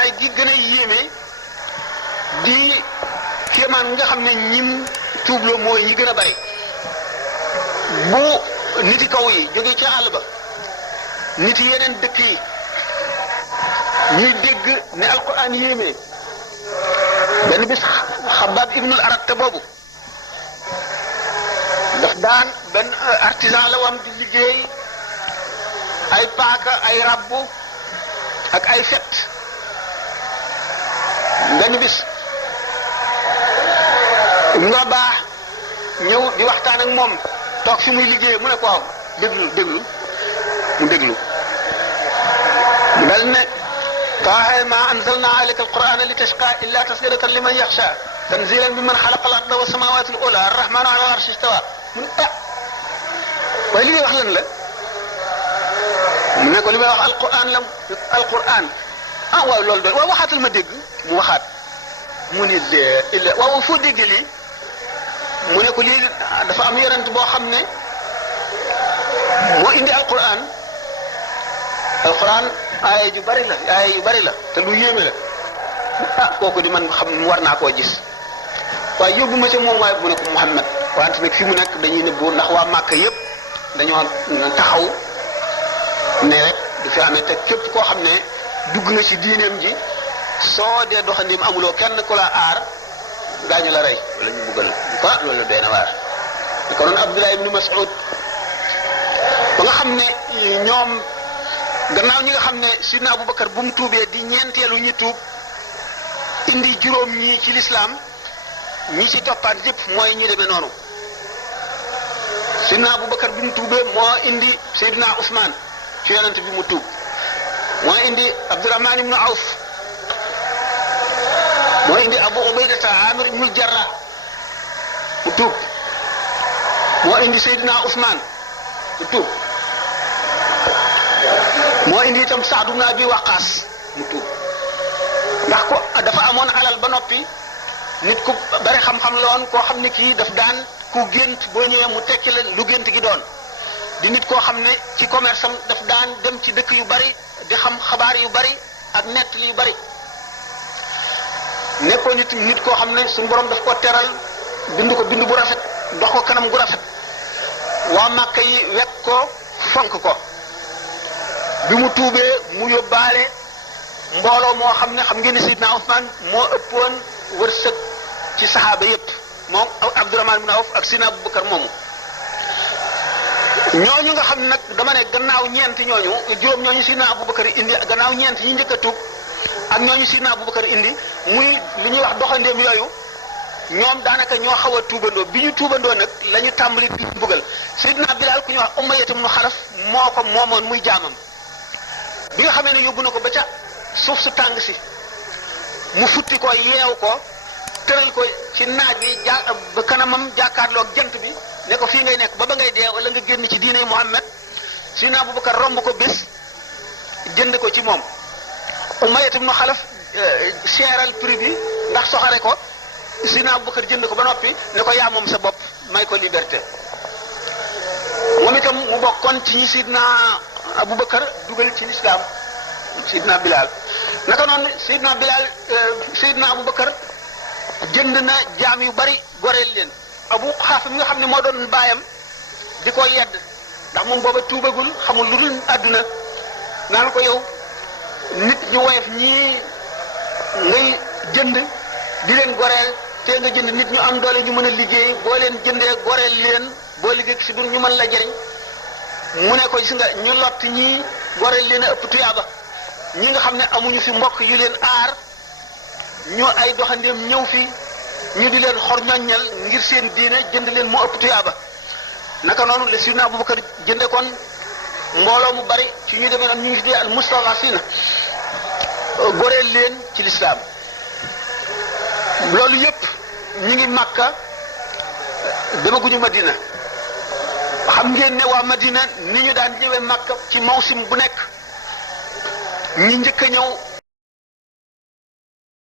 gànnaay gi gën a yéeme di kéemaan nga xam ne ñim tuubloo mooy ñi gën a bari bu niti kaw yi jóge ci àll ba niti yeneen dëkk yi ñuy dégg ne alquran yéeme benn bis Xabbaab ibnul Aratta boobu daf daan benn artisan la wam di liggéey ay paaka ay rabbu ak ay fet benn bis nga baax ñëw di waxtaan ak moom toog fi muy liggéey mu ne ko waaw déglu mu déglu mu dal ne taaha ma anzalna alayka alqur'ana litashqa illa tasdiratan liman yaxsha tanzilan mimman xalaqa al arda wa samawati al ula arrahmanu ala al arshi istawa mun waaye li ngay wax lan la mu ne ko li may wax alquran waaw loolu doy waaw waxaatal ma dégg mu waxaat mu ni illa waaw foo dégg lii mu ne ko lii dafa am yonent boo xam ne moo indi alquran aaya yu bari la te lu yéeme la kooku di man xam war naa koo gis waaye yóbbu ma ca moom waaye mu ne ko Muhammad wante nag fi mu nekk dañuy nëbbu ndax waa Màkka yépp dañoo taxaw ne rek du fi amee te képp koo xam ne dugg nga ci diineem ji soo dee doxandeem amuloo kenn ku la aar gaañu la rey wala ñu buggal ko loolu doy na waar ko noonu Abdullah ibn Mas'ud ba nga xam ne ñoom gannaaw ñi nga xam ne sidna Abubakar bu mu tuubee di ñeenteelu ñi tuub indi juróom ñi ci lislaam ñi ci toppaat yëpp mooy ñi demee noonu sidna Abubakar bi mu tuubee moo indi Seydina Ousmane ci yonent bi mu tuub moo indi Abdurahman ibn Awf moo indi Abu Ubaydata Amir ibn Jarrah mu tuub moo indi Seydina Ousmane mu tuub moo indi itam Saad ibn Abi Waqaas mu tuub ndax ko dafa amoon alal ba noppi nit ku bari xam-xam la woon koo xam ne kii daf daan ku gént boo ñëwee mu tekki la lu gént gi doon di nit koo xam ne ci commerce am daf daan dem ci dëkk yu bari di xam xabaar yu bari ak nett yu bari nekkoon nit koo xam ne suñu borom daf ko teral bind ko bind bu rafet dox ko kanam gu rafet waa Màkka yi wekk ko fonk ko bi mu tuubee mu yóbbaale mbooloo moo xam ne xam ngeen ne Seydina Ousmane moo ëppoon wërsëg ci saxaaba yépp moom Abdurahman ibn Awf ak Seydina Abubakar moomu ñooñu nga xam nag dama ne gannaaw ñeent ñooñu juróom ñooñu Seydina Abubakar indi gannaaw ñeent ñi njëkk a tuub ak ñooñu Seydina Abubakar indi muy li ñuy wax doxandeem yooyu ñoom daanaka ñoo xaw a tuubandoo bi ñu tuubandoo nag la ñu tàmbali di mbugal Seydina Bilal ku ñuy wax Umayya ibn Xalaf moo ko moomoon muy jaamam bi nga xamee ne yóbbu na ko ba ca suuf su tàng si mu futti ko yeew ko tëral ko ci naaj wi ba kanamam jàkkaarloog jant bi ne ko fii ngay nekk ba ngay dee wala nga génn ci diine Muhammad Seydina Abubakar romb ko bés jënd ko ci moom Umayya ibn Xalaf seeral prix bi ndax soxare ko Seydina Abubakar jënd ko ba noppi ne ko yaa moom sa bopp may ko liberté moom itam mu bokkoon ci ñi Seydina Abubakar dugal ci lislaam Seydina Bilal naka noonu Seydina Abubakar jënd na jaam yu bari goreel leen Abu Quhafa mi nga xam ne moo doon baayam di ko yedd ndax moom booba tuubagul xamul lu dul àdduna naan ko yow nit ñu woyof ñii ngay jënd di leen goreel te nga jënd nit ñu am doole ñu mën a liggéey boo leen jëndee goreel leen boo liggéey si dun ñu mën la jëriñ mu ne ko gis nga ñu lott ñii goreel leen a ëpp tuyaaba ñi nga xam ne amuñu fi mbokk yu leen aar ñu ay doxandeem ñëw fi ñu di leen xor ñoññal ngir seen diine jënd leen moo ëpp tuyaaba naka noonu la Seydina Abubakar jënde kon mbooloo mu bari ci ñu demee nag ñu ngi tuddee al mustadafina goreel leen ci lislaam loolu yépp ñu ngi Makka demaguñu Madina xam ngeen ne Madina ni ñu daan ñëwee Makka ci mawsim bu nekk ñi njëkk a ñëw